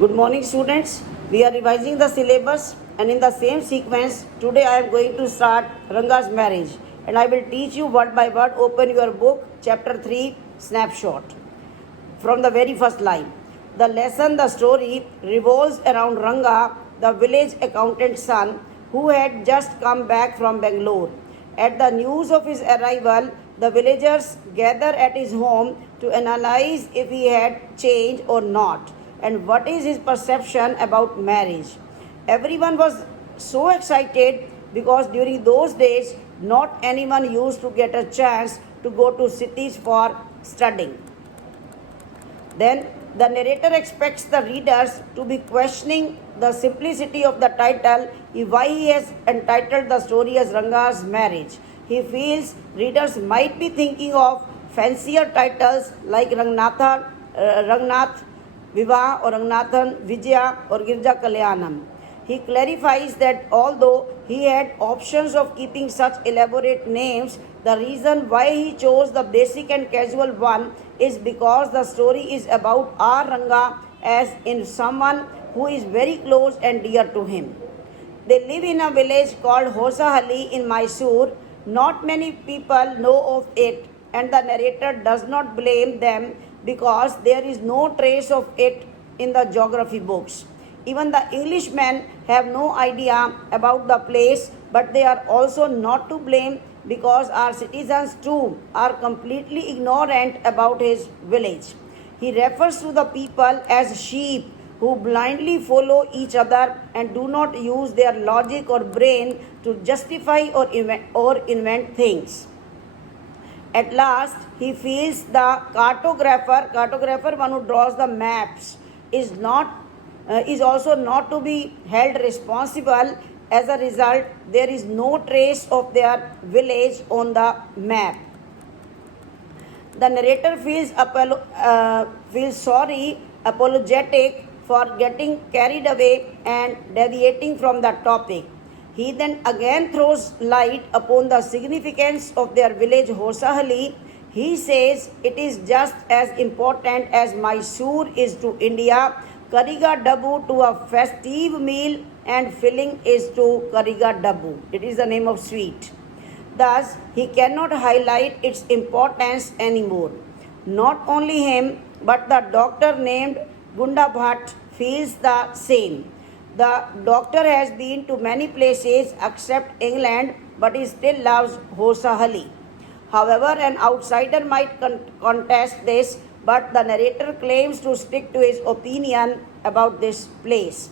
Good morning, students. We are revising the syllabus, and in the same sequence, today I am going to start RANGA'S marriage, and I will teach you word by word. Open your book, chapter 3, Snapshot. From the very first line. The lesson, the story, revolves around Ranga, the village accountant's son, who had just come back from Bangalore. At the news of his arrival, the villagers gather at his home to analyze if he had changed or not, and what is his perception about marriage. Everyone was so excited because during those days, not anyone used to get a chance to go to cities for studying. Then the narrator expects the readers to be questioning the simplicity of the title, why he has entitled the story as Ranga's marriage. He feels readers might be thinking of fancier titles like Rangnath Vivah or Rangnathan Vijaya or Girja Kalyanam. He clarifies that although he had options of keeping such elaborate names, the reason why he chose the basic and casual one is because the story is about our Ranga as in someone who is very close and dear to him. They live in a village called Hosahalli in Mysore. Not many people know of it, and the narrator does not blame them because there is no trace of it in the geography books. Even the Englishmen have no idea about the place, but they are also not to blame because our citizens too are completely ignorant about his village. He refers to the people as sheep who blindly follow each other and do not use their logic or brain to justify or invent things. At last, he feels the cartographer, one who draws the maps, is also not to be held responsible. As a result, there is no trace of their village on the map. The narrator feels apologetic for getting carried away and deviating from the topic. He then again throws light upon the significance of their village Hosahalli. He says it is just as important as Mysore is to India, Kariga Dabbu to a festive meal, and filling is to Kariga Dabbu. It is the name of sweet. Thus, he cannot highlight its importance anymore. Not only him, but the doctor named Gunda Bhatt feels the same. The doctor has been to many places except England, but he still loves Hosahalli. However, an outsider might contest this, but the narrator claims to stick to his opinion about this place.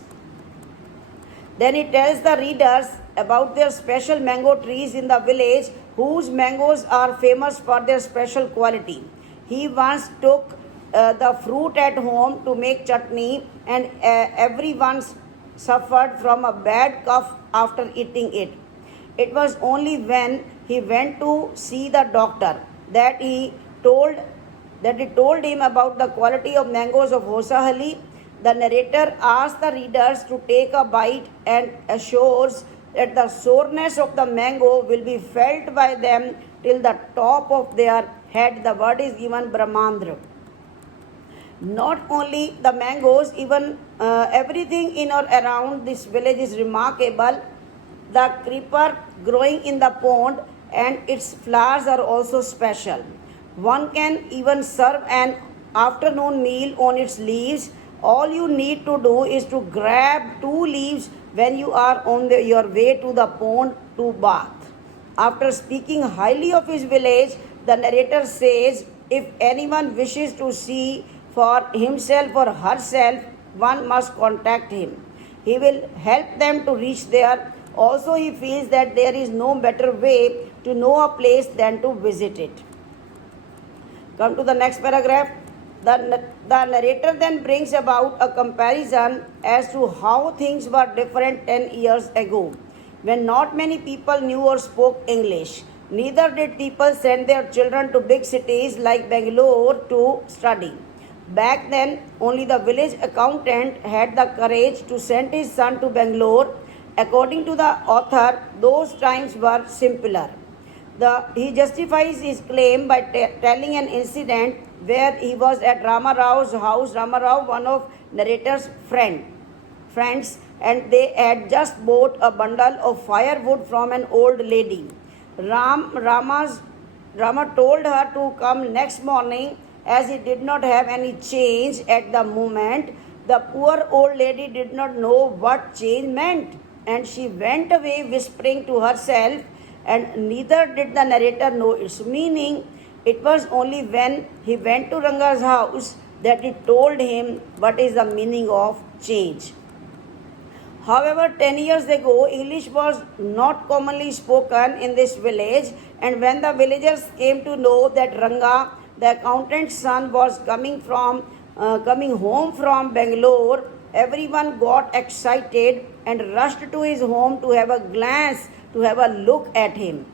Then he tells the readers about their special mango trees in the village, whose mangoes are famous for their special quality. He once took the fruit at home to make chutney, and everyone suffered from a bad cough after eating it. It was only when he went to see the doctor that he told him about the quality of mangoes of Hosahalli. The narrator asks the readers to take a bite and assures that the soreness of the mango will be felt by them till the top of their head. The word is given Brahmandra. Not only the mangoes, even everything in or around this village is remarkable. The creeper growing in the pond and its flowers are also special. One can even serve an afternoon meal on its leaves. All you need to do is to grab 2 leaves when you are on your way to the pond to bath. After speaking highly of his village, the narrator says if anyone wishes to see for himself or herself, one must contact him. He will help them to reach there. Also, he feels that there is no better way to know a place than to visit it. Come to the next paragraph. The narrator then brings about a comparison as to how things were different 10 years ago, when not many people knew or spoke English. Neither did people send their children to big cities like Bangalore to study. Back then, only the village accountant had the courage to send his son to Bangalore. According to the author, those times were simpler. He justifies his claim by telling an incident where he was at Rama Rao's house. Rama Rao, one of narrator's friends, and they had just bought a bundle of firewood from an old lady. Rama told her to come next morning as he did not have any change at the moment. The poor old lady did not know what change meant, and she went away whispering to herself, and neither did the narrator know its meaning. It was only when he went to Ranga's house that he told him what is the meaning of change. However, 10 years ago, English was not commonly spoken in this village, and when the villagers came to know that Ranga, the accountant's son, was coming home from Bangalore, everyone got excited and rushed to his home to have a glance, to have a look at him.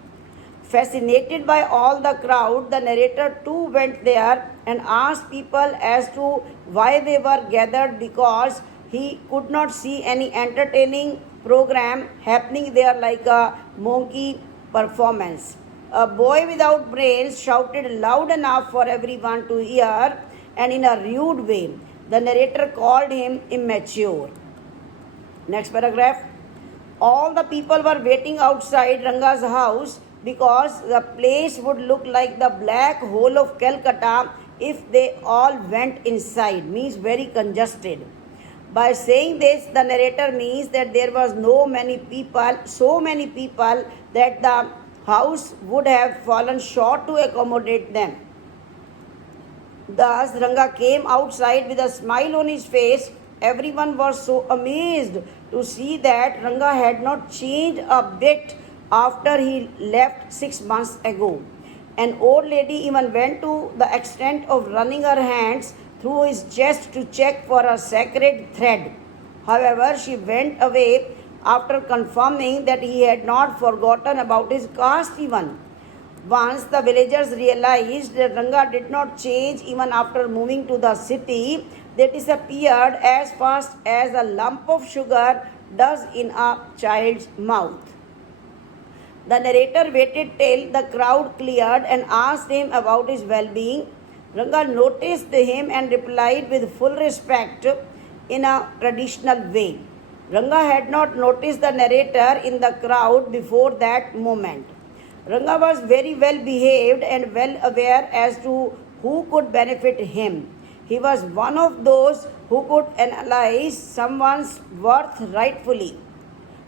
Fascinated by all the crowd, the narrator too went there and asked people as to why they were gathered, because he could not see any entertaining program happening there like a monkey performance. A boy without brains shouted loud enough for everyone to hear, and in a rude way, the narrator called him immature. Next paragraph. All the people were waiting outside Ranga's house because the place would look like the black hole of Calcutta if they all went inside, means very congested. By saying this, the narrator means that there was so many people that the house would have fallen short to accommodate them. Thus, Ranga came outside with a smile on his face. Everyone was so amazed to see that Ranga had not changed a bit after he left 6 months ago. An old lady even went to the extent of running her hands through his chest to check for a sacred thread. However, she went away after confirming that he had not forgotten about his caste even. Once the villagers realized that Ranga did not change even after moving to the city, they disappeared as fast as a lump of sugar does in a child's mouth. The narrator waited till the crowd cleared and asked him about his well-being. Ranga noticed him and replied with full respect in a traditional way. Ranga had not noticed the narrator in the crowd before that moment. Ranga was very well behaved and well aware as to who could benefit him. He was one of those who could analyze someone's worth rightfully.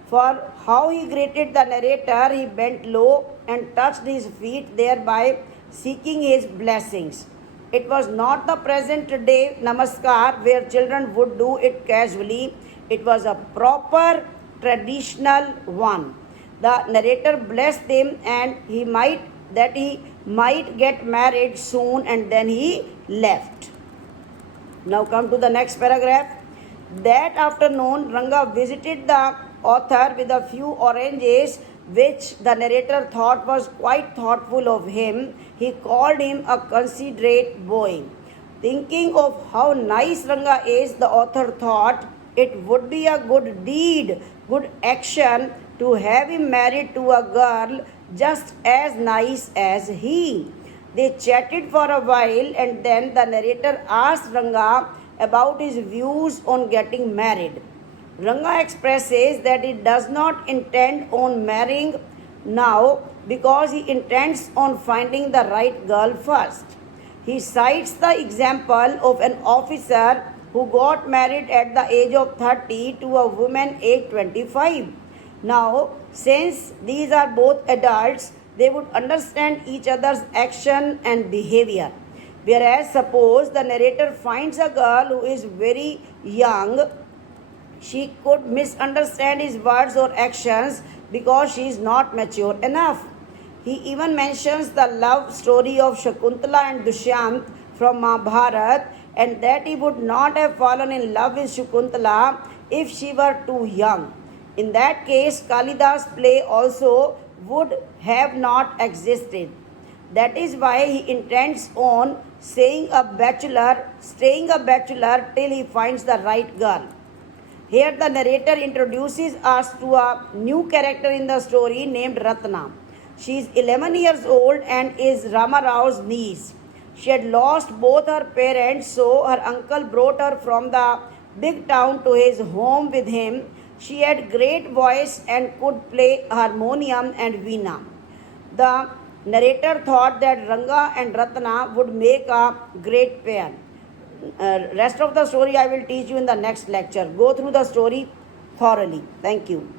For how he greeted the narrator, he bent low and touched his feet, thereby seeking his blessings. It was not the present day namaskar where children would do it casually. It was a proper traditional one. The narrator blessed him and he might get married soon, and then he left. Now come to the next paragraph. That afternoon, Ranga visited the author with a few oranges, which the narrator thought was quite thoughtful of him. He called him a considerate boy. Thinking of how nice Ranga is, the author thought it would be a good deed, good action to have him married to a girl just as nice as he. They chatted for a while, and then the narrator asked Ranga about his views on getting married. Ranga expresses that he does not intend on marrying now because he intends on finding the right girl first. He cites the example of an officer who got married at the age of 30 to a woman aged 25. Now, since these are both adults, they would understand each other's action and behavior. Whereas, suppose the narrator finds a girl who is very young, she could misunderstand his words or actions because she is not mature enough. He even mentions the love story of Shakuntala and Dushyant from Mahabharata, and that he would not have fallen in love with Shakuntala if she were too young. In that case, Kalidas' play also would have not existed. That is why he intends on staying a bachelor till he finds the right girl. Here the narrator introduces us to a new character in the story named Ratna. She is 11 years old and is Rama Rao's niece. She had lost both her parents, so her uncle brought her from the big town to his home with him. She had great voice and could play harmonium and veena. The narrator thought that Ranga and Ratna would make a great pair. Rest of the story I will teach you in the next lecture. Go through the story thoroughly. Thank you.